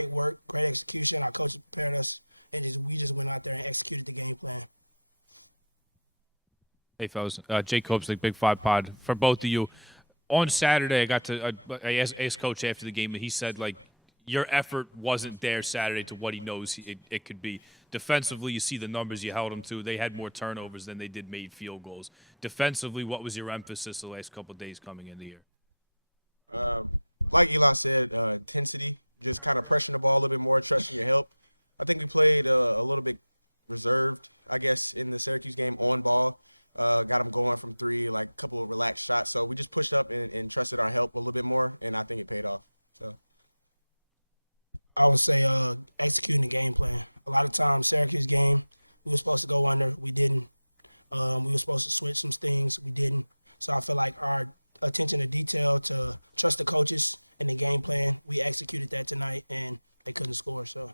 great work, great execution. Our coaches prepared us, and we just went out there and executed the game plan. Hey, fellas. Jake Copes, like Big Five Pod. For both of you, on Saturday, I asked Coach after the game, and he said, like, your effort wasn't there Saturday to what he knows it could be. Defensively, you see the numbers you held them to. They had more turnovers than they did made field goals. Defensively, what was your emphasis the last couple of days coming in the year? Like Eli said, intensity, just kind of pressuring the ball a little bit more, trusting your help. I think we played a little bit reserved, I guess, in the Syracuse game on ball. Got them going from three, like a couple of relaxed shots. So we just pushed up and trusted our help a little bit more, and I think it paid off. So I would say executing the game plan. A lot of times, Syracuse game, we were supposed to go under. We didn't. We were supposed to switch some things. We didn't. So I feel like our attention to detail to trust the coaches and the game plan, we executed that tonight, and they couldn't score. So.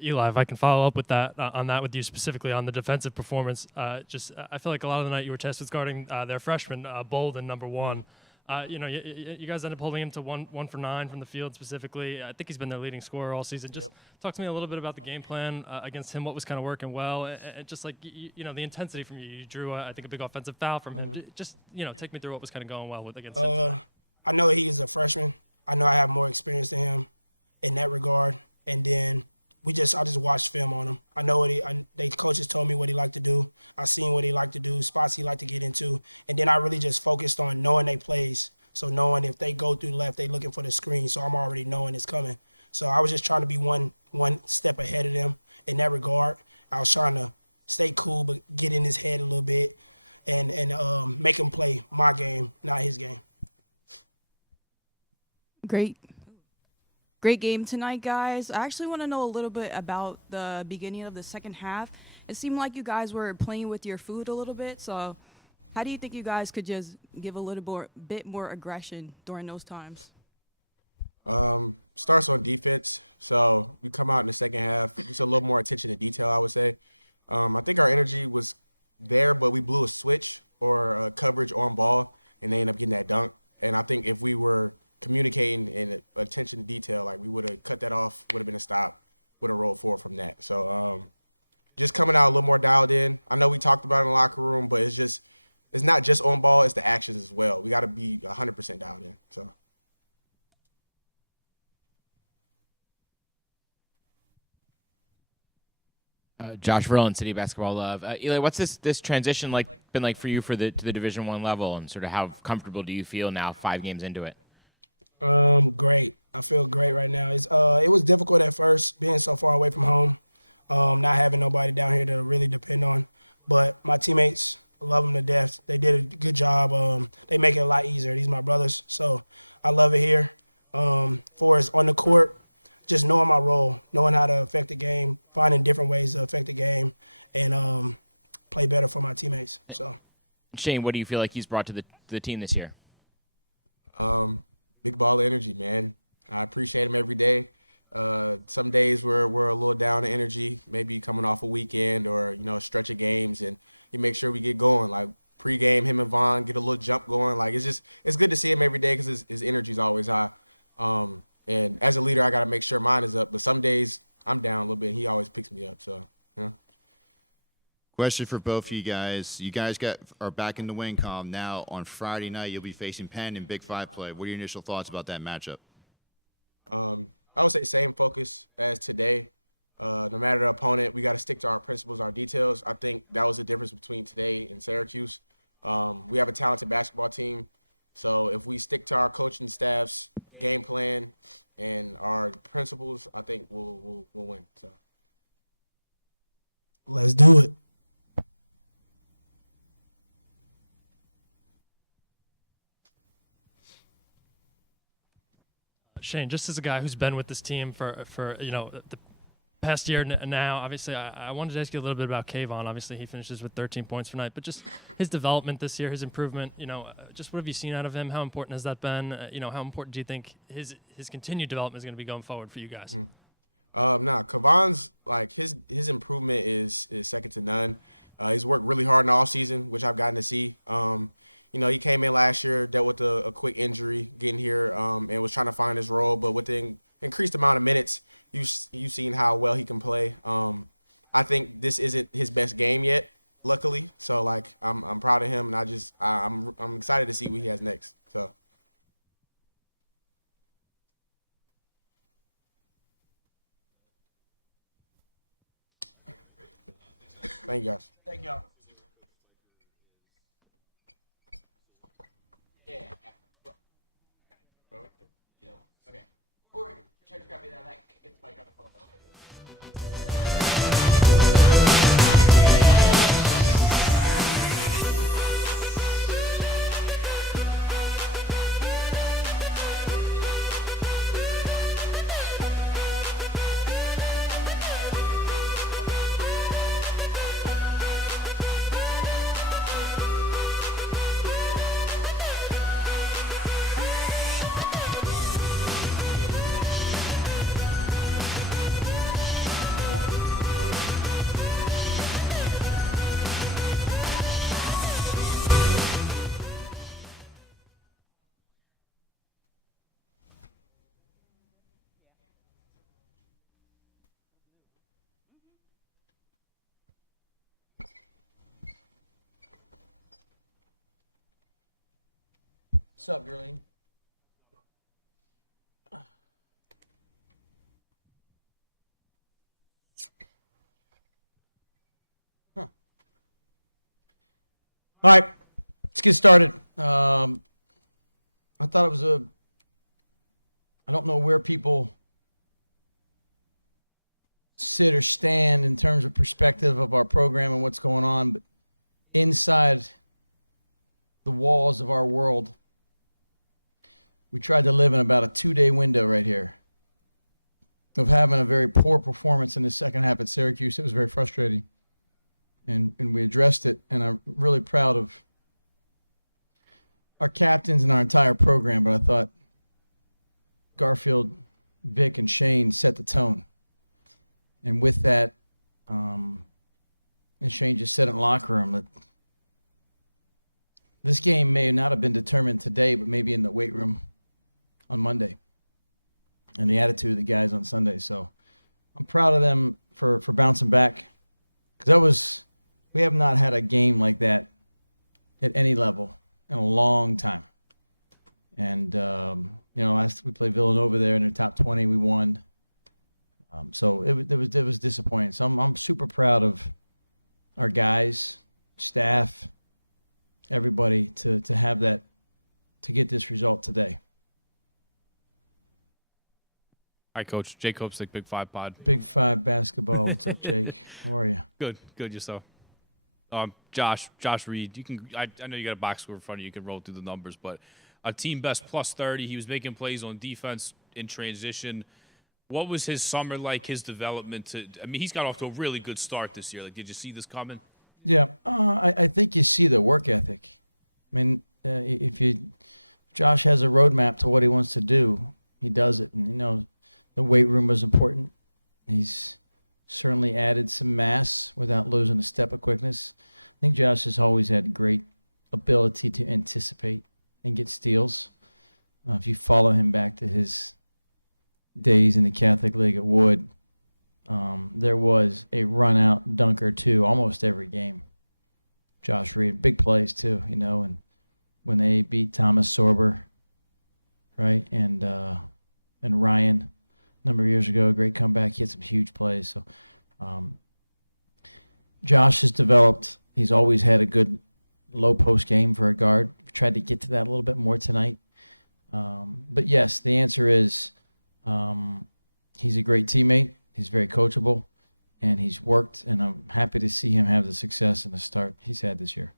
Eli, if I can follow up with that on that with you specifically on the defensive performance, I feel like a lot of the night you were tested guarding their freshman Bolden, number one. You guys ended up holding him to one for 9 from the field specifically. I think he's been their leading scorer all season. Just talk to me a little bit about the game plan against him. What was kind of working well, and just like the intensity from you. You drew, I think, a big offensive foul from him. Just take me through what was kind of going well against him. I know he is a freshman. I know I have more experience than him in that regard, and then. I just watched film on him. I know the coaches told me what he liked to do. I seen what he liked to do, spots he liked to get into. And then I really just focused on knowing they plays. So knowing if they go through left, they looking for the screen. So I'm already knowing it's coming. So I was just trying to be one step ahead of them in that regard. I was trying to stay cool but get in his head a little bit and make him play my game, not his game. Great game tonight, guys. I actually want to know a little bit about the beginning of the second half. It seemed like you guys were playing with your food a little bit. So how do you think you guys could just give a bit more aggression during those times? Starts on defense. So we come out in the second half. Just a little more attention to detail, I would say. I think our energy was there, but we blew a switch or coverage on ball, and they ended up getting that dunk. And I think if we were communicating and attention to detail, like we would have cut that off, would have been a stop, would have rolled forward from that. So just coming out a little more dialed in. I know we talked about it in the locker room, but it's not just on ball, it's the actions as well. We got to be 100% dialed in. So. Josh Verlin, City Basketball Love. Eli, what's this transition been like for you to the Division I level, and sort of how comfortable do you feel now 5 games into it? Great. I feel great right now. It was difficult at first being so far away from home, not having nobody down here to really depend on. But my teammates, I love them to death. They did a good job. They make it a lot easier. These are my brothers, so I love it here. For us on the court, just knowing my role, knowing how to affect the game, finding different ways to affect the game, and play better for my teammates. So, Shane, what do you feel like he's brought to the team this year? Big ball of energy, man. I appreciate him every day. Some days we're a little down in energy, maybe coming off a weekend or a stretch of games, and he makes sure we get going. Like pregame, him and Vaughn get a little jump going. Like it's good to see him every day because his energy is always high. And as a leader, I got to make sure mine is up. But some days I'm down a little bit, and he always picks me up. So, yeah. Question for both of you guys. You guys are back in the WinCom now. On Friday night, you'll be facing Penn in Big 5 play. What are your initial thoughts about that matchup? I would say same focus as today. No matter the opponent, we got to stick to our principles, our details. I think that was the difference between today and Syracuse. We have a talented basketball team. So if we stick to our coaching staff's game plan and our principles, I think we'll win. So let's do it. Shane, just as a guy who's been with this team for the past year now, obviously I wanted to ask you a little bit about Kayvon. Obviously he finishes with 13 points tonight, but just his development this year, his improvement, just what have you seen out of him? How important has that been? How important do you think his continued development is going to be going forward for you guys? Kayvon's like his improvement is second to none. He's worked really hard in the offseason, which I've gotten to see. He came in last year, dealt with a quick injury getting here, and was trying to find his role. But within increased amount of minutes, you've seen how well he can play. I think this isn't his best game yet, luckily. So like I'm proud of him, and I'm excited to see what he has next. So. Thank you guys. Thank y'all. What's up, Gurleen? All right, let's get started. I thought it was I don't know where people sit or stand in terms of perspective of our program and what's going on, but inside the walls of our world, we tried to live in about a 2-day window right here of having a very poor performance in the second half at Syracuse. It was very frustrating. And we addressed it, and I'm really proud of our captains and our entire program, but I thought Garfield, Vic, and Shane set the tone. And with that, and Shane just said in the locker room that this game may not have been determined today, but maybe in the weight room on Monday, and the attitude of the guys on Sunday. So I'm proud of them for bouncing back, because we have not had a game like that at any level in a long time. And last we played Villanova there in their top 20, we won. So it was disappointing. So I'm super proud of our guys, staff, everybody to have that, to get this result today. Hi, Coach. Jake Kopsik, Big Five Pod. Big Five basketball. What's up, Jake? How are you? Good yourself. Josh Reed. You can. I know you got a box score in front of you. You can roll through the numbers, but a team best plus 30. He was making plays on defense in transition. What was his summer like? His development he's got off to a really good start this year. Like, did you see this coming? Yeah, I think you see the work ethic. I mean, Josh has a roadmap to what he wants to do. He does it, and the weight room was important. He's certainly added some mass without losing a step of quickness. I think Josh has always had great ability to anticipate and get steals. If you follow him back to his days in the Catholic League at Wood, there was a run-out dunk or two almost every game. Josh Reed, big plays too, and when they beat Thomas Sorber, right, and Ryan a number of years ago, a great comeback. He had some huge plays. So Josh has developed. He's always had a good low post game for a guard. We tried to get to that a little bit more tonight. But yes, the answer is he's a great teammate. He's very coachable, and he's worked, and I'm happy to see him have the success and the start he's had this year.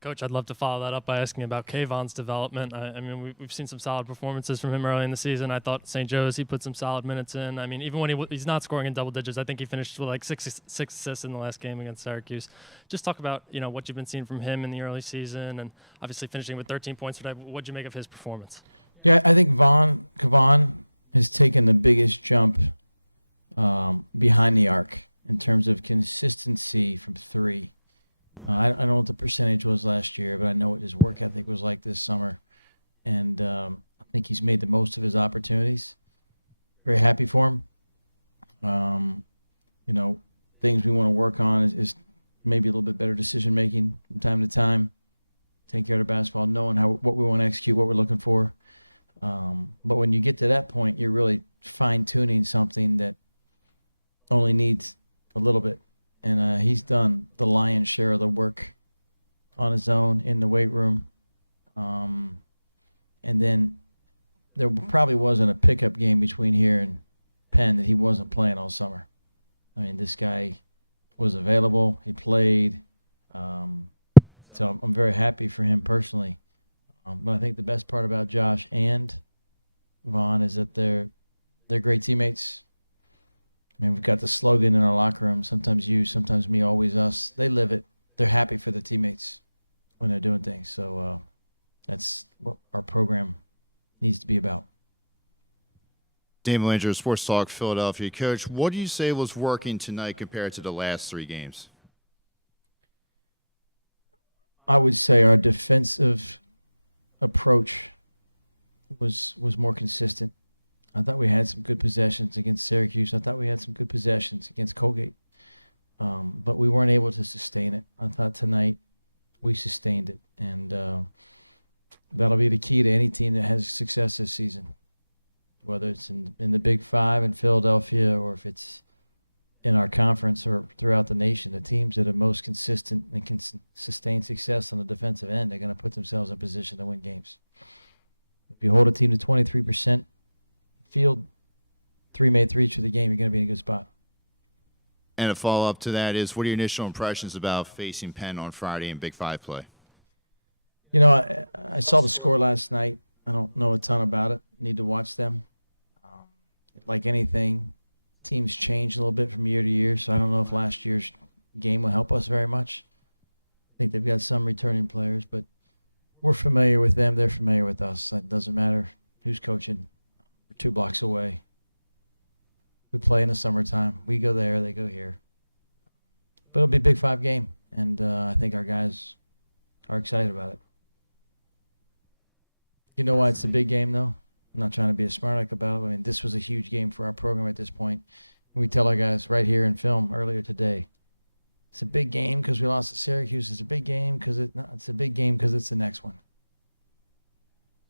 Coach, I'd love to follow that up by asking about Kayvon's development. I mean, we've seen some solid performances from him early in the season. I thought St. Joe's, he put some solid minutes in. I mean, even when he's not scoring in double digits, I think he finished with like six assists in the last game against Syracuse. Just talk about, what you've been seeing from him in the early season, and obviously finishing with 13 points today. What'd you make of his performance? Yeah, I think Kayvon has taken the biggest jump behind the arc in terms of consistency from three. I don't know what the percentage was last year, but I know what his work ethic was like this summer. And I think he's made the most of his opportunities. Very happy for him. You know, things we want to work on is maybe a little bit better decision making from time to time. Taking care of the basketball, knowing what we want to execute, what we're looking for. But when you get to that point, you're really fine tuning something that only needs a little bit. And he's done the lion's share of the work on his own in the weight room. And then there probably wasn't a pickup game between here and Penn that he wasn't playing all summer. I mean, this guy was available. He played. So I'm very happy for him personally. But I think the best part about Josh and Vaughn is that they're great teammates. I mean, we've got the slogan in our locker room, sometimes you, sometimes me, always us. They live it. They're happy for the teammates when they're doing things. So that's what our program needs to be about. Damon Langer, Sports Talk Philadelphia. Coach, what do you say was working tonight compared to the last 3 games? I would say our defensive approach was more consistent. I thought we had some good possessions against Syracuse. I thought we had some good possessions against Colgate. But we weren't able to sustain it. I thought tonight we sustained it. And that'll be the key to any team that has success this season, whether it's in the Big Five in Philadelphia or if it's in our conference or throughout the nation. The teams that are most consistent and can sustain success on the defensive end, they're going to put themselves in position to win games. If you hold a team to 23% field, 3 made threes for the game, you're going to be in a good spot. And a follow-up to that is, what are your initial impressions about facing Penn on Friday in Big Five play? You know, I saw the score last night. I don't know a ton about it. Need to watch them. Like anything, teams change a little bit from year to year, so I don't know if last year's game will help us very much. I think they've got some returning players, but we're familiar with them. They're familiar with us. It doesn't matter who's coaching. We're 2 blocks away. We play in the summertime. We go there, they go here. But it'll be a Big Five game, and I think our guys are excited about it. You know why it's a big game, though? I'm not trying to be a smart aleck about it. I mean, this was a huge game for our program at this point. We tell our guys right here in film earlier today, it's a big game because we lost to Syracuse. It's a big game because it's a big game because it's the next one.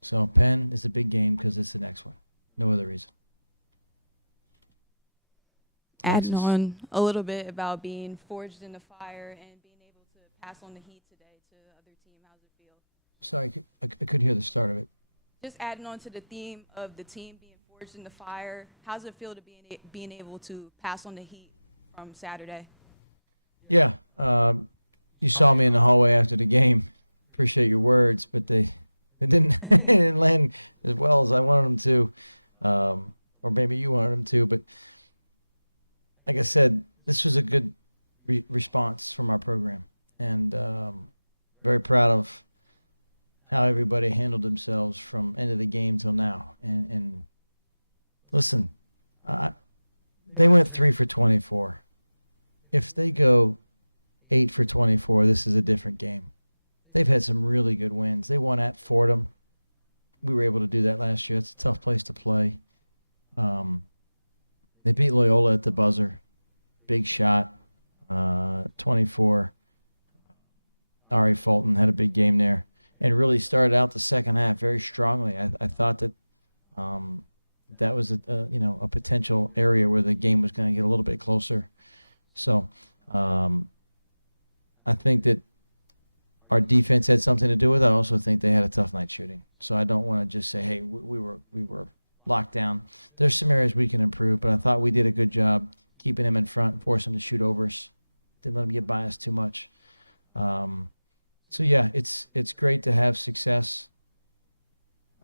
So Penn is a big game because it's the next one. No other reason. Adding Alexis. on a little bit about being forged in the fire and being able to pass on the heat today to the other team. How's it feel? Sorry, I couldn't hear the start of it. Just adding on to the theme of the team being forged in the fire, how's it feel to being able to pass on the heat from Saturday? Yeah, you saw me in the hallway after the game. Appreciate your words, but they didn't, they didn't land as well as I wanted them to, or maybe you wanted them to. But like I said, this was a good response from our program, and very proud of how everybody handled themselves from end of the game till now. And listen, they went 3 for 24. If they go 8 for 24, this is a different game. They've had some really good wins. They won at Fordham. We were able to do that last year. It's a tough place to play. They beat Loyola at the buzzer. Big shot, 24. Ari Fulton had a big game there and really started out the second half very strongly. I thought that that was a potential area where the game was going to get a little bit closer. So I think that our defense had something to do with it. I also think they had a tough night shooting. So I don't want to just say, hey, we were locked down. There's some areas we can improve, but I thought we did a good job keeping them in front, force them to shoot over us. Didn't let them get by us too much. So yeah, it's great to have success,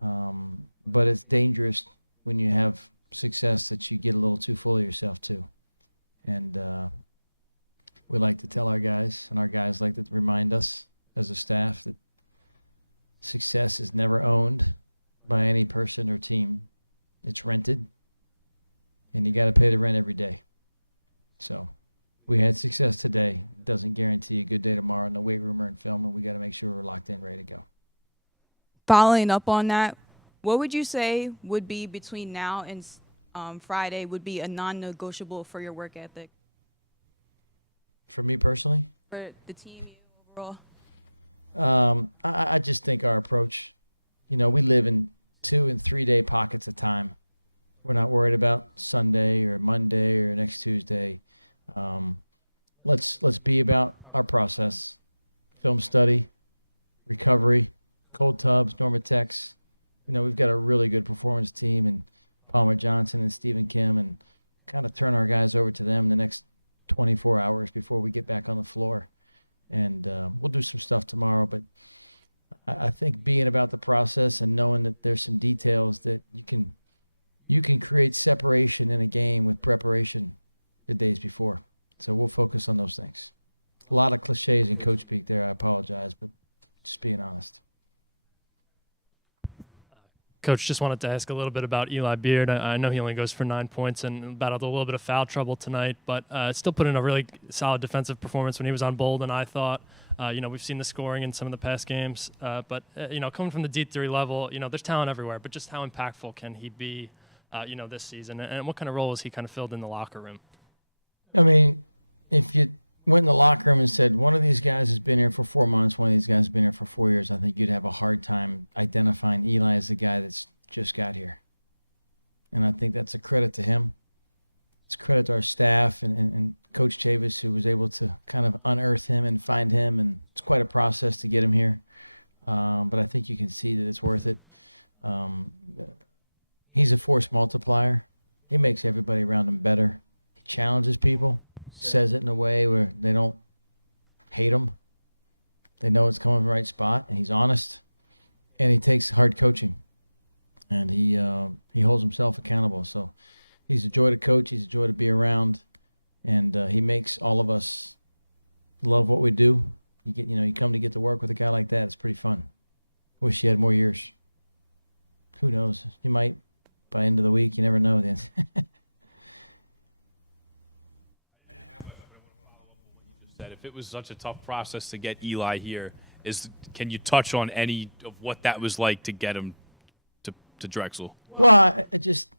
but it's dangerous when you have success that you get a little too full of yourself too. And we like to tell our guys, and our guys like to remind us as a staff that success is never owned by any person or team. It's rented, and you got to pay the rent every day. So we had success today. Doesn't guarantee a good day tomorrow in the weight room or in film, and we got to make sure we're locked in, ready to go. Following up on that, What would you say would be between now and Friday would be a non-negotiable for your work ethic For me personally, for the team, you overall? I just think our approach, we live in 2 and 3 day pockets of time. We're not worried about Sunday or Monday or next Tuesday. Let's be about our process, film study, recovery, cold tubs, Normatex. We've got a really good performance team, and Palmer Johnson and Stephen Kim, and kind of turn our guys over to them the next 24 hours before we get back on the floor. And we'll do some stuff tomorrow, but I think being about the process and knowing that there's some details that you can create separation in a game with preparation the days before. So we'll focus on those things. A lot of cliches and coach speak there. I apologize, but just being honest. Coach, just wanted to ask a little bit about Eli Beard. I know he only goes for 9 points and battled a little bit of foul trouble tonight, but still put in a really solid defensive performance when he was on Bold, and I thought, we've seen the scoring in some of the past games, but coming from the D3 level, there's talent everywhere, but just how impactful can he be, this season, and what kind of role has he kind of filled in the locker room? I mean, if you went in the locker room and said, one of these guys has been here for 4 months, one of these guys has been here for 4 years, I think you'd have a hard time identifying Eli as the guy that's just got here. And I think that's a credit to him. It's a credit to our staff and Coach Chavis, who was able to kind of unearth him and find him. And it's quite a process to get him here. But I think you can see that it's worth it. He's a force multiplier. He makes everybody around him better. He challenges people. Says it in a way where they don't hate him. They know it's coming from the right spot, and he's honest, and he takes hard coaching, and he holds himself accountable. So he's a joy to coach. He's a joy to be around, and he makes all of us love what we do. You come to get to work with a guy like that. It's pretty fun. Wish he had more years. Who knows? He might by end of the week. You never know. Then. That if it was such a tough process to get Eli here, can you touch on any of what that was like to get him to Drexel? Well, I just,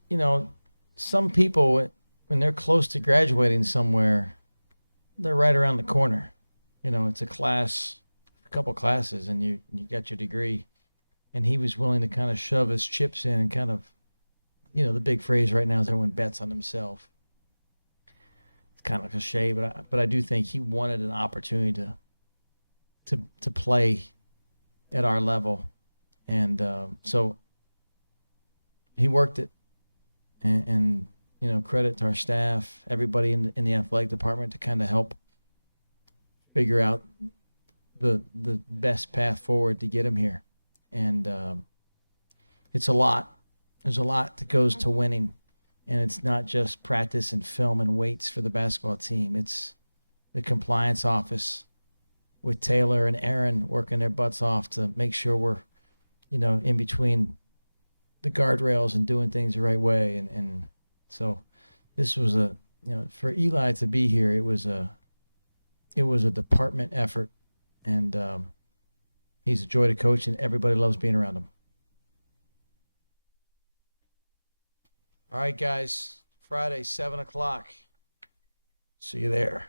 some people, when they're close to graduating somewhere, they're right around the corner. It's a couple classes, and you got your degree. And he was willing to kind of shove his chips in and kind of, the big phrase right now is everyone bets on himself. Kind of cliche, but I do think he wanted an opportunity to play at our level, and so he worked it, and credit to our staff, everybody in the athletic department to kind of help figure out the best path forward to get him here, and it's a lot. There's a lot that goes to winning. And it's not just practice and film and weights for the basketball team. It's the compliance office with Taylor and Aaron working their butts off to make sure we're, in between the guardrails and doing things the right way. And so this was for Eli to be here, it was a department effort. And he's a joy to coach, and everybody loves being around him. All right, guys. Friday, 7 o'clock. See you there.